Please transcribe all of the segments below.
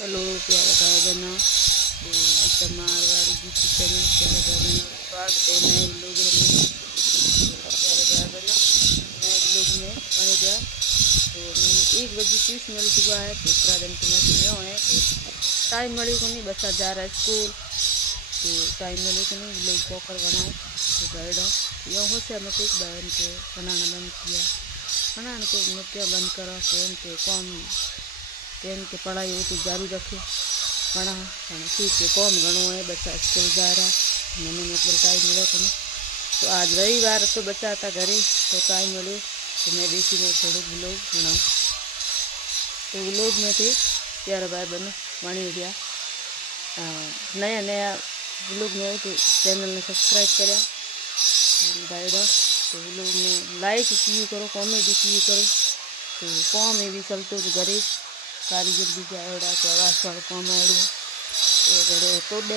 Hello प्यारे भाई बहनों, तो तमार वाली यूट्यूब चैनल प्यारे भाई बहनों स्वागत है नए ब्लॉग में। प्यारे भाई बहनों नए ब्लॉग में बने जा। तो मैंने 1 बजे 30 मिनट हुआ है, दूसरा दिन तो मैं सुना है तो टाइम मिले को नहीं, बच्चा जा रहा है स्कूल तो टाइम मिले को नहीं ब्लॉग पॉकर बनाए। तो बैठो यो हो से मैं एक बहन को बनाना बंद किया, बनाने को मैं क्या बंद करा पेन के कम पेन के पढ़ाई हो तो जारी रखे पढ़ा ठीक है कम घणो है, बच्चा स्कूल जा रहा मैंने मतलब टाइम मिला को नहीं। तो आज रविवार तो बच्चा था घरे तो टाइम मिले तो मैं देखी मैं थोड़ा ब्लॉग बनाऊँ। तो ब्लॉग में थे प्यारे भाई बहनों बनी गया नया नया ब्लॉग में तो चैनल ने सब्सक्राइब करा गाइडा। तो ब्लॉग में लाइक किए करो कॉमेडी किए करो तो कॉम में भी चलते तो घरे कारीगर भी क्या एवड़ा को आवाज वालों कॉम आड़ो तो घरे तो दे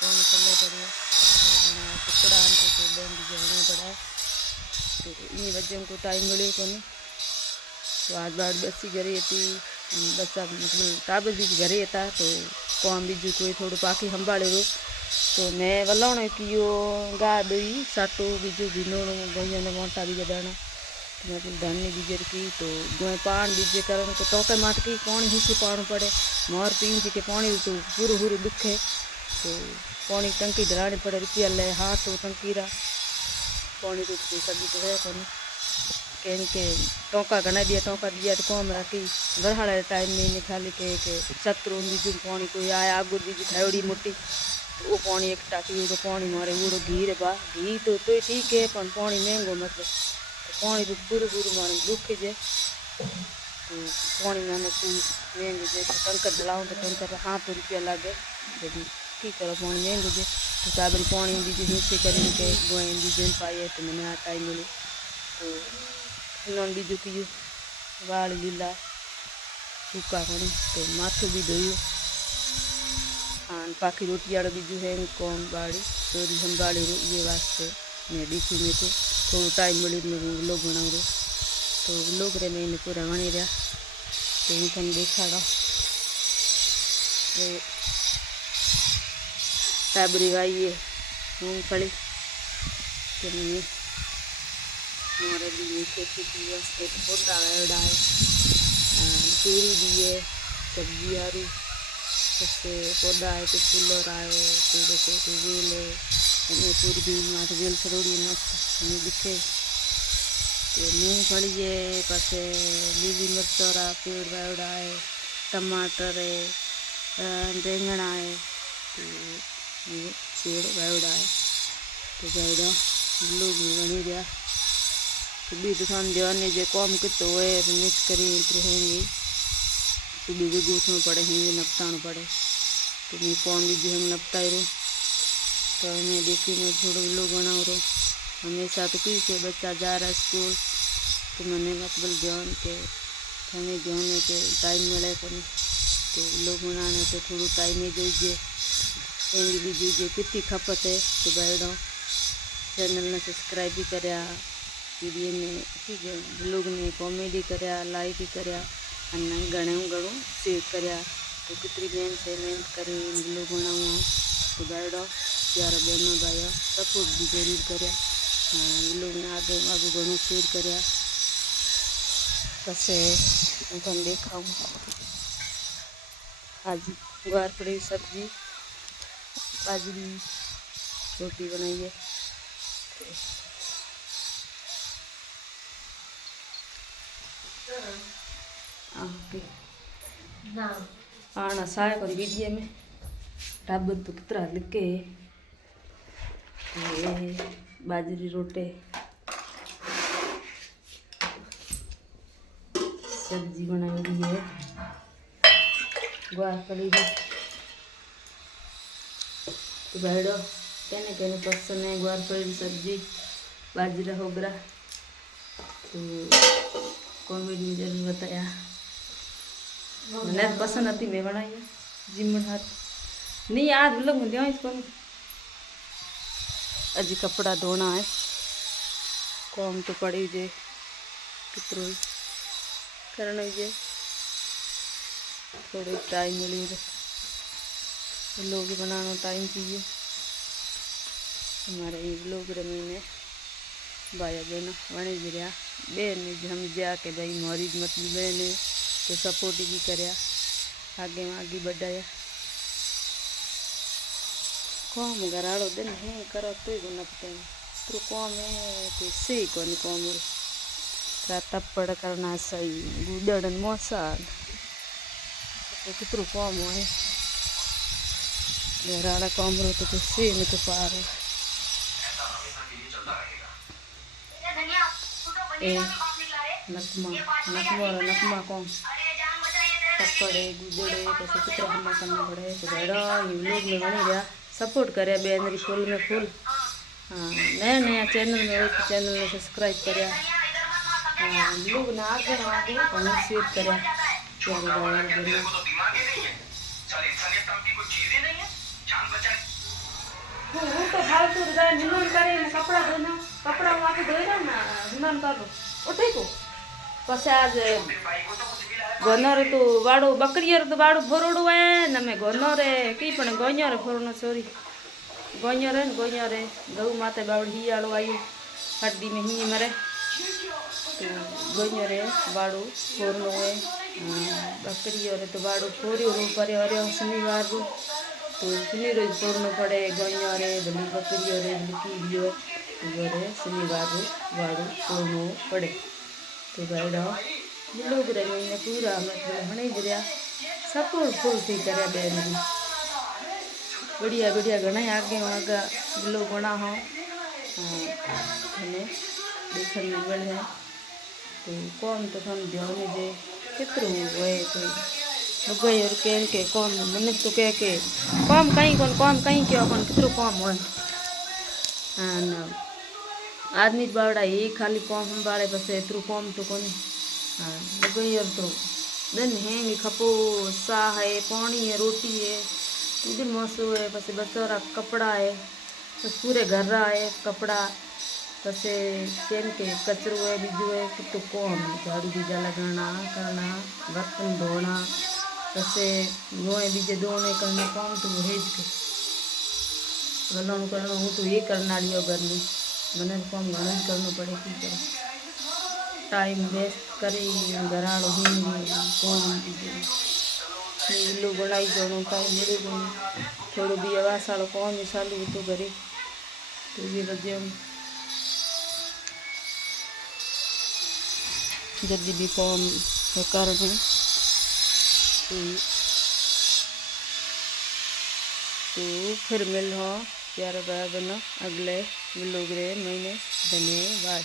कौन करना पड़े टुकड़ा तो बैंक जाना पड़ा तो इन वजह को टाइम मिले को नहीं। तो आज बार बसी घरे थी बच्चा मतलब टाबर भी घरे था तो कौन बीजू कोई थोड़ा पाखी संभाले रो तो मैं वलोण कियो गा दई साटो बीजो भीनोड़ो गई ने मोटा बीजा दाना तो मैं धनी बीजे की तो गोए पान बीजे करन तो टोके माटकी पानी हिस्से पाण पड़े मोर पीन के पानी तो पूरे पूरे दुखे तो पानी टंकी डरानी पड़े रुपया ले हाथ तो टंकी रा पानी तो सभी तो है कौन कहीं के टोका घना दिया तो कम रखी गरहाड़े टाइम में खाली के सत्रु बीजू पानी कोई आया आगुर बीजी थायोड़ी मोटी तो वो पानी एक टाकी तो पानी मारे उड़ो घी रे बा घी तो ठीक है पर पानी महंगो मतलब तो पानी तो पूरे पूरे मारे दुखे जे तो पानी मैंने महंगे जे टंकर डलाऊँ तो टंकर हाथ रुपया लगे यदि ठीक करो पानी महंगो जे तो ताबरी पानी बीजू हिस्से करके गोए बीजे पाए तो मैंने आ टाइम मिले तो नॉन बीजू की वाल लीला सूखा पानी तो माथो भी धोयो हाँ पाखी रोटी वाला बीजू है कौन बाड़ी चोरी संभाली रो ये वास्ते मैं देखी मेरे को थोड़ा टाइम मिले मैं लोग बनाऊ रो तो लोग रे मैंने पूरा बने रहा तो हूँ थने देखाड़ा टाबरी वाई है मूँगफली तो मैंने हमारे भी खेती की वास्ते पौधा वाड़ा है चूरी भी है सब्जी आरू जैसे पौधा है तो फूलर आए तो जैसे तो वेल है हमें पूरी भी माथ वेल सरोड़ी मस्त हमें दिखे तो मूँगफली है पास लीली मिर्चरा पेड़ वाड़ा है टमाटर है रेंगणा है तो पेड़ वाड़ा है तो जाएगा लोग बनी रहा तो भी दुकान देवाने जो कम कितो है मिक्स करी रहेंगे तो भी गूथना पड़े हैं नपटाना पड़े तो मैं कौन भी जो हम नपटाई रो तो मैं देखी मैं थोड़ा लोग बनाओ रो हमेशा तो किस के बच्चा जा रहा है स्कूल तो मैंने मतलब ध्यान के हमें ध्यान के टाइम मिले को तो लोग बनाने तो थोड़ा टाइम ही दीजिए एंगे भी दीजिए कितनी खपत है तो बैठो चैनल ने सब्सक्राइब भी करा वीडियो ने ठीक है ब्लॉग ने कॉमेडी करा लाइक भी करा घणों घणों शेयर करा तो कितनी मेहनत करी ब्लॉग बनाऊँ तो बैठो प्यारा बहनों भाइयों सपोर्ट भी जरूर करा ब्लॉग ने आगे आगे घणों शेयर करा पसे हम देखाऊँ आज ग्वार पड़ी सब्जी बाजरी रोटी बनाई है आना साया को वीडियो में टाबर तो कितना लिखे बाजरी रोटे सब्जी बनाई हुई है ग्वार फली भी तो बैठो कहने कहने पसंद है ग्वार फली सब्जी बाजरा होगरा तो कॉमेडी में जरूर बताया मैंने पसंद आती मैं बनाई जिम बना नहीं आज लोग इसको अजी कपड़ा धोना है कौम तो पड़ी जे कितरो करना जे थोड़े टाइम मिली लोग बनाना टाइम चाहिए हमारे लोग रमीने भाया बहन वणे जरिया बेन हम जाके भाई मोरी मतलब बहन तो सपोर्ट भी करया आगे आगे बढ़ाया कौम घराड़ो दिन है करो तो ही गुना पता तो कौम है तो सही कौन कौम तपड़ करना सही गुदड़न मोसा तो कितरो कौम है घराड़ा कौम रो तो सही नहीं तो पार ए नकमा नकमा कौन तपड़े गुदड़े पीछे कितना हम करना पड़े तो बड़ा ये लोग में बनी रहा सपोर्ट करे बेनरी फुल में फुल हाँ नया नया चैनल में हो तो चैनल में सब्सक्राइब करया हाँ लोग ने आगे हमें शेयर करया प्यारे भाई बहनों वो तो फालतू रहा निमन करे कपड़ा धोना कपड़ा वहाँ पे धोए ना निमन कर लो उठे को बस आज गोनोरे तो वाड़ो बकरियर तो वाड़ो फोरोड़ो है न मैं गोनोरे की पण गोन्योरे फोरोनो सॉरी गोन्योरे गऊ माते बावड़ ही आलो आई हड्डी में ही मरे तो गोन्योरे वाड़ो फोरनो है बकरियोरे तो वाड़ो फोरियो रो परे अरे शनिवार रो तो शनि रोज फोरनो पड़े गोन्योरे भली बकरियोरे भली कीड़ियो तो शनिवार रो वाड़ो फोरनो पड़े तो भाईडा लोग रही पूरा मतलब हणे जरिया सपोर्ट फुल थी करे बेन बढ़िया बढ़िया घना आगे आगा लोग बना हो हमें देखने में मिले तो कौन तो समझो जे कितरू हुए कोई गई और कह के कौन मन तो कह के कम कहीं क्यों कौन कितरू कम हो आदमी बावड़ा ही खाली कम संभाले बस एतरू कम तो कोनी हाँ गई और तो दिन है खपो सा है पानी है रोटी है दिन मौसू है बस बचोरा कपड़ा है बस पूरे घर रहा है कपड़ा बस पेन के कचरो है बीजू है तो कौन झाड़ू बीजा लगाना करना बर्तन धोना बस गोए बीजे धोने करने कौन तो है गलों करना हूँ तो ये करना लियो घर में मैंने कौन घना करना पड़े की करे टाइम वेस्ट करे घराड़ो कौन लोग बनाई जानो टाइम मिले थोड़ो भी आवास वालों कौन चालू तो करे तो ये वजह जल्दी भी कौन कारण है तो फिर मिल हो प्यारे भाई बहनों अगले व्लॉग रे महीने धन्यवाद।